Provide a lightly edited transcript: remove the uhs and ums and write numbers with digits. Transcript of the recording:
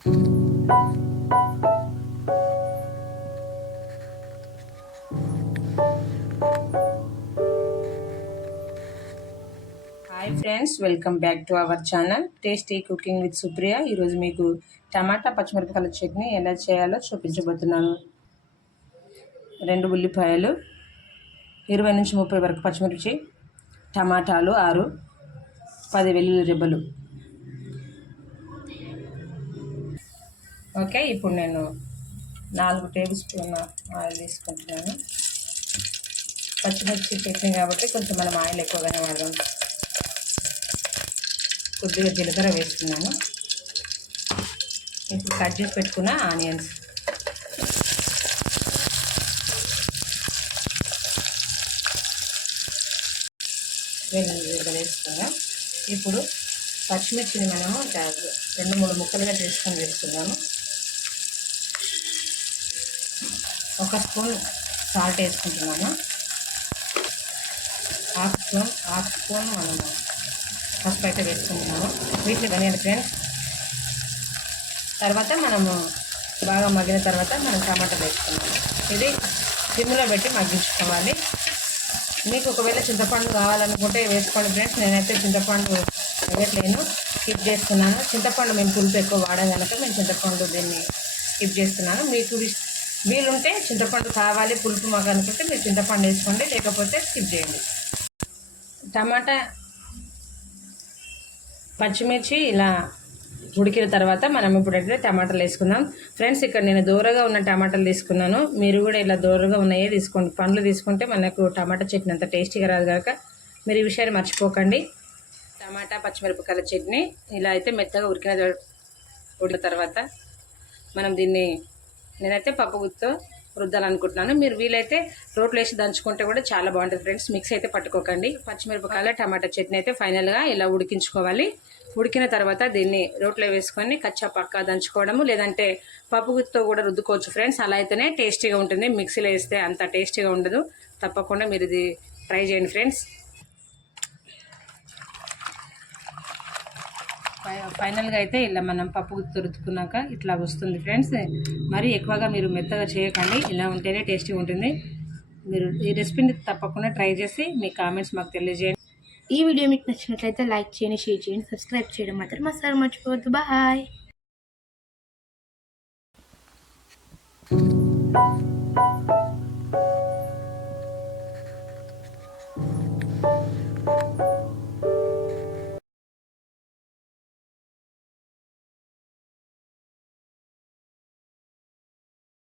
Hi friends, welcome back to our channel tasty cooking with Supriya. ఈరోజు మీకు టమాటా పచ్చిమిరపకాయల చట్నీ ఎలా చేయాలో చూపించబోతున్నాను. 2 ఉల్లిపాయలు, 20 నుంచి 30 వరకు పచ్చిమిర్చి, టమాటాలు 6, 10 వెల్లుల్లి రెబ్బలు. ఓకే, ఇప్పుడు నేను 4 టేబుల్ స్పూన్ ఆయిల్ తీసుకుంటున్నాను. పచ్చిమిర్చి చట్నీ కాబట్టి కొంచెం మనం ఆయిల్ ఎక్కువగానే వాడదాం. కొద్దిగా జీలకర్ర వేసుకున్నాను. ఇప్పుడు కట్ చేసి పెట్టుకున్న ఆనియన్స్, వెల్లుల్లి వేసుకున్నాం. ఇప్పుడు పచ్చిమిర్చిని మనము 2-3 ముక్కలుగా చేసుకొని వేసుకున్నాము. 1 స్పూన్ సాల్ట్ వేసుకుంటున్నాము. హాఫ్ స్పూన్ మనము పసుపు అయితే వేసుకుంటున్నాము. వీటిని కనియండి ఫ్రెండ్స్. తర్వాత మనము బాగా మగ్గిన తర్వాత మనం టమాటాలు వేసుకున్నాము. ఇది సిమ్లో పెట్టి మగ్గించుకోవాలి. మీకు ఒకవేళ చింతపండు కావాలనుకుంటే వేసుకోండి ఫ్రెండ్స్. నేనైతే చింతపండు వేయట్లేను, స్కిప్ చేస్తున్నాను. చింతపండు మేము పులుపు ఎక్కువ వాడాం కనుక మేము చింతపండు దీన్ని స్కిప్ చేస్తున్నాను. మీకు వీలుంటే చింతపండు కావాలి పులుపు మాకు అనుకుంటే మీరు చింతపండు వేసుకోండి, లేకపోతే స్కిప్ చేయండి. టమాటా పచ్చిమిర్చి ఇలా ఉడికిన తర్వాత మనం ఇప్పుడైతే టమాటాలు వేసుకుందాం. ఫ్రెండ్స్, ఇక్కడ నేను దూరగా ఉన్న టమాటాలు తీసుకున్నాను. మీరు కూడా ఇలా దూరగా ఉన్నాయే తీసుకోండి. పండ్లు తీసుకుంటే మనకు టమాటా చట్నీ అంత టేస్టీగా రాదు కనుక మీరు ఈ విషయాన్ని మర్చిపోకండి. టమాటా పచ్చిమిరపకాయల చట్నీ ఇలా అయితే మెత్తగా ఉడికిన తర్వాత మనం దీన్ని నేనైతే పప్పు గుత్తో రుద్దాలనుకుంటున్నాను. మీరు వీలైతే రోట్లో వేసి దంచుకుంటే కూడా చాలా బాగుంటుంది ఫ్రెండ్స్. మిక్స్ అయితే పట్టుకోకండి. పచ్చిమిరపకాయల టమాటా చట్నీ అయితే ఫైనల్గా ఇలా ఉడికించుకోవాలి. ఉడికిన తర్వాత దీన్ని రోట్లో వేసుకొని కచ్చా పక్కా దంచుకోవడము, లేదంటే పప్పు గుత్తో కూడా రుద్దుకోవచ్చు ఫ్రెండ్స్. అలా అయితేనే టేస్టీగా ఉంటుంది. మిక్సీలో వేస్తే అంత టేస్టీగా ఉండదు. తప్పకుండా మీరు ఇది ట్రై చేయండి ఫ్రెండ్స్. ఫైనల్గా అయితే ఇలా మనం పప్పు గుత్తి రుద్దుకున్నాక ఇట్లా వస్తుంది ఫ్రెండ్స్. మరి ఎక్కువగా మీరు మెత్తగా చేయకండి, ఇలా ఉంటేనే టేస్టీగా ఉంటుంది. మీరు ఈ రెసిపీని తప్పకుండా ట్రై చేసి మీ కామెంట్స్ మాకు తెలియజేయండి. ఈ వీడియో మీకు నచ్చినట్లయితే లైక్ చేయండి, షేర్ చేయండి, సబ్స్క్రైబ్ చేయడం మాత్రం అస్సలు మర్చిపోవద్దు. బాయ్.